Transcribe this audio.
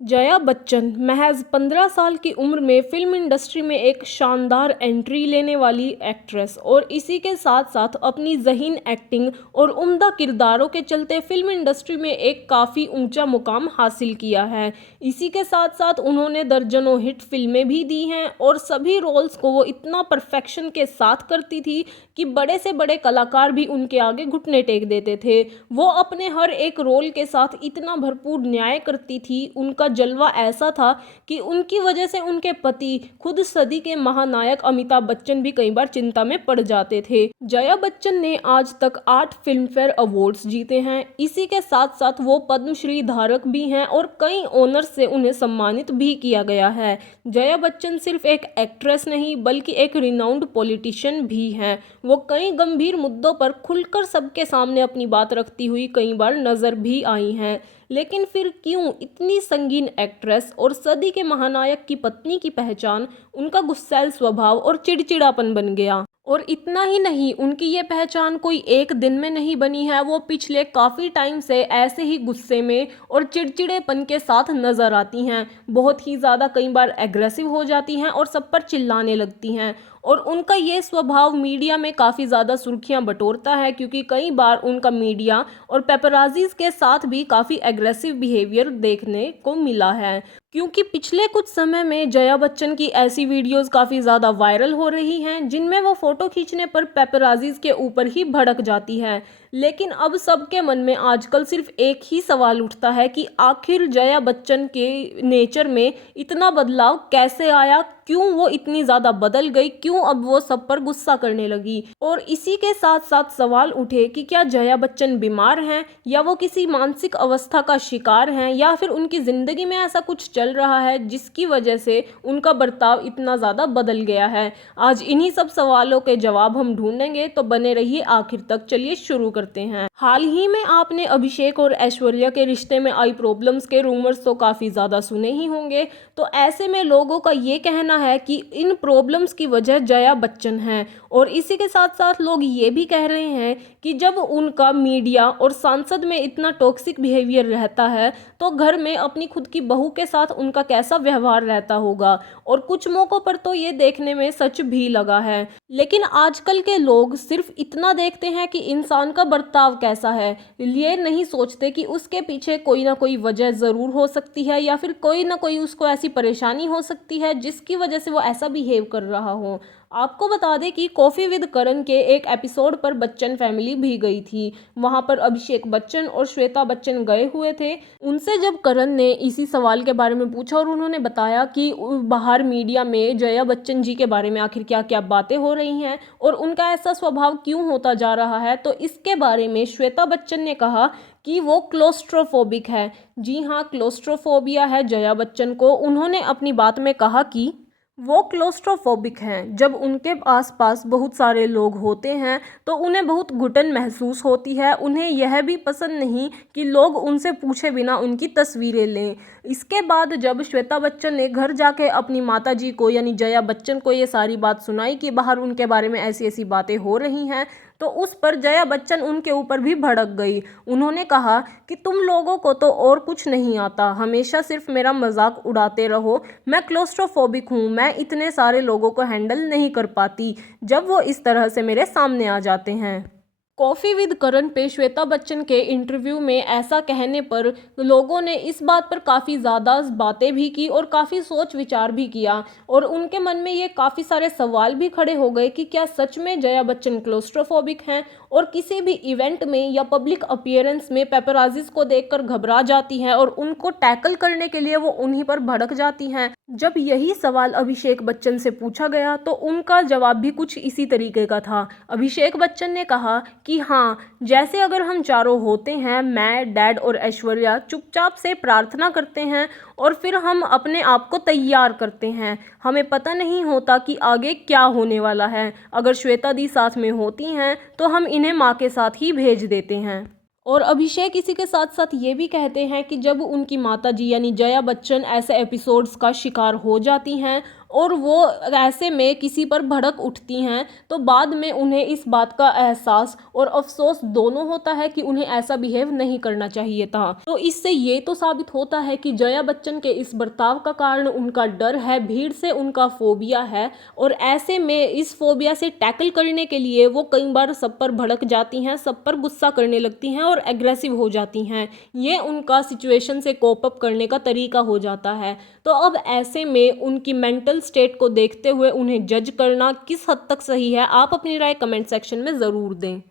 जया बच्चन महज 15 साल की उम्र में फिल्म इंडस्ट्री में एक शानदार एंट्री लेने वाली एक्ट्रेस और इसी के साथ साथ अपनी ज़हीन एक्टिंग और उम्दा किरदारों के चलते फिल्म इंडस्ट्री में एक काफ़ी ऊंचा मुकाम हासिल किया है। इसी के साथ साथ उन्होंने दर्जनों हिट फिल्में भी दी हैं और सभी रोल्स को वो इतना परफेक्शन के साथ करती थी कि बड़े से बड़े कलाकार भी उनके आगे घुटने टेक देते थे। वो अपने हर एक रोल के साथ इतना भरपूर न्याय करती थी, उनका जलवा ऐसा था कि उनकी वजह से उनके पति खुद सदी के महानायक अमिताभ बच्चन भी कई बार चिंता में पड़ जाते थे। जया बच्चन ने आज तक 8 फिल्म फेयर अवार्ड्स जीते हैं। इसी के साथ साथ वो पद्मश्री धारक भी हैं और कई ऑनर्स से उन्हें सम्मानित भी किया गया है। जया बच्चन सिर्फ एक एक्ट्रेस नहीं बल्कि एक रिनाउंड पॉलिटिशियन भी हैं। वो कई गंभीर मुद्दों पर खुलकर सबके सामने अपनी बात रखती हुई कई बार नजर भी आई हैं। लेकिन फिर क्यों इतनी संगीन एक्ट्रेस और सदी के महानायक की पत्नी की पहचान उनका गुस्सैल स्वभाव और चिड़चिड़ापन बन गया? और इतना ही नहीं, उनकी ये पहचान कोई एक दिन में नहीं बनी है। वो पिछले काफ़ी टाइम से ऐसे ही गुस्से में और चिड़चिड़ेपन के साथ नज़र आती हैं। बहुत ही ज़्यादा कई बार एग्रेसिव हो जाती हैं और सब पर चिल्लाने लगती हैं। और उनका ये स्वभाव मीडिया में काफ़ी ज़्यादा सुर्खियां बटोरता है क्योंकि कई बार उनका मीडिया और पेपराजीज के साथ भी काफ़ी एग्रेसिव बिहेवियर देखने को मिला है। क्योंकि पिछले कुछ समय में जया बच्चन की ऐसी वीडियोस काफ़ी ज़्यादा वायरल हो रही हैं जिनमें वो फ़ोटो खींचने पर पेपराजीज के ऊपर ही भड़क जाती है। लेकिन अब सबके मन में आजकल सिर्फ एक ही सवाल उठता है कि आखिर जया बच्चन के नेचर में इतना बदलाव कैसे आया, क्यों वो इतनी ज़्यादा बदल गई, क्यों अब वो सब पर गुस्सा करने लगी। और इसी के साथ साथ सवाल उठे कि क्या जया बच्चन बीमार हैं या वो किसी मानसिक अवस्था का शिकार हैं या फिर उनकी ज़िंदगी में ऐसा कुछ चल रहा है जिसकी वजह से उनका बर्ताव इतना ज़्यादा बदल गया है। आज इन्हीं सब सवालों के जवाब हम ढूंढेंगे, तो बने रहिए आखिर तक। चलिए शुरू करते हैं। हाल ही में आपने अभिषेक और ऐश्वर्या के रिश्ते में आई प्रॉब्लम्स के रूमर्स तो काफ़ी ज़्यादा सुने ही होंगे। तो ऐसे में लोगों का ये कहना है कि इन प्रॉब्लम्स की वजह जया बच्चन है। और इसी के साथ साथ लोग ये भी कह रहे हैं कि जब उनका मीडिया और सांसद में इतना टॉक्सिक बिहेवियर रहता है तो घर में अपनी खुद की बहू के साथ उनका कैसा व्यवहार रहता होगा। और कुछ मौक़ों पर तो ये देखने में सच भी लगा है। लेकिन आजकल के लोग सिर्फ इतना देखते हैं कि इंसान का बर्ताव कैसा है, ये नहीं सोचते कि उसके पीछे कोई ना कोई वजह ज़रूर हो सकती है या फिर कोई ना कोई उसको ऐसी परेशानी हो सकती है जिसकी वजह से वो ऐसा बिहेव कर रहा हो। आपको बता दें कि कॉफ़ी विद करण के एक एपिसोड पर बच्चन फैमिली भी गई थी। वहां पर अभिषेक बच्चन और श्वेता बच्चन गए हुए थे। उनसे जब करण ने इसी सवाल के बारे में पूछा और उन्होंने बताया कि बाहर मीडिया में जया बच्चन जी के बारे में आखिर क्या क्या बातें हो रही हैं और उनका ऐसा स्वभाव क्यों होता जा रहा है, तो इसके बारे में श्वेता बच्चन ने कहा कि वो क्लोस्ट्रोफोबिक है। जी हाँ, क्लोस्ट्रोफोबिया है जया बच्चन को। उन्होंने अपनी बात में कहा कि वो क्लोस्ट्रोफोबिक हैं। जब उनके आसपास बहुत सारे लोग होते हैं तो उन्हें बहुत घुटन महसूस होती है। उन्हें यह भी पसंद नहीं कि लोग उनसे पूछे बिना उनकी तस्वीरें लें। इसके बाद जब श्वेता बच्चन ने घर जाके अपनी माताजी को यानी जया बच्चन को ये सारी बात सुनाई कि बाहर उनके बारे में ऐसी ऐसी बातें हो रही हैं, तो उस पर जया बच्चन उनके ऊपर भी भड़क गई। उन्होंने कहा कि तुम लोगों को तो और कुछ नहीं आता, हमेशा सिर्फ मेरा मजाक उड़ाते रहो। मैं क्लोस्ट्रोफोबिक हूँ, मैं इतने सारे लोगों को हैंडल नहीं कर पाती जब वो इस तरह से मेरे सामने आ जाते हैं। कॉफ़ी विद करण पे श्वेता बच्चन के इंटरव्यू में ऐसा कहने पर लोगों ने इस बात पर काफ़ी ज़्यादा बातें भी की और काफ़ी सोच विचार भी किया। और उनके मन में ये काफ़ी सारे सवाल भी खड़े हो गए कि क्या सच में जया बच्चन क्लोस्ट्रोफोबिक हैं और किसी भी इवेंट में या पब्लिक अपीयरेंस में पेपराजीज को देखकर घबरा जाती हैं और उनको टैकल करने के लिए वो उन्हीं पर भड़क जाती हैं। जब यही सवाल अभिषेक बच्चन से पूछा गया तो उनका जवाब भी कुछ इसी तरीके का था। अभिषेक बच्चन ने कहा कि हाँ, जैसे अगर हम चारों होते हैं, मैं, डैड और ऐश्वर्या चुपचाप से प्रार्थना करते हैं और फिर हम अपने आप को तैयार करते हैं। हमें पता नहीं होता कि आगे क्या होने वाला है। अगर श्वेता दी साथ में होती हैं तो हम इन्हें माँ के साथ ही भेज देते हैं। और अभिषेक इसी के साथ साथ ये भी कहते हैं कि जब उनकी माताजी यानी जया बच्चन ऐसे एपिसोड्स का शिकार हो जाती हैं और वो ऐसे में किसी पर भड़क उठती हैं, तो बाद में उन्हें इस बात का एहसास और अफसोस दोनों होता है कि उन्हें ऐसा बिहेव नहीं करना चाहिए था। तो इससे ये तो साबित होता है कि जया बच्चन के इस बर्ताव का कारण उनका डर है, भीड़ से उनका फोबिया है, और ऐसे में इस फोबिया से टैकल करने के लिए वो कई बार सब पर भड़क जाती हैं, सब पर गुस्सा करने लगती हैं और एग्रेसिव हो जाती हैं। ये उनका सिचुएशन से कोप अप करने का तरीका हो जाता है। तो अब ऐसे में उनकी मेंटल स्टेट को देखते हुए उन्हें जज करना किस हद तक सही है, आप अपनी राय कमेंट सेक्शन में ज़रूर दें।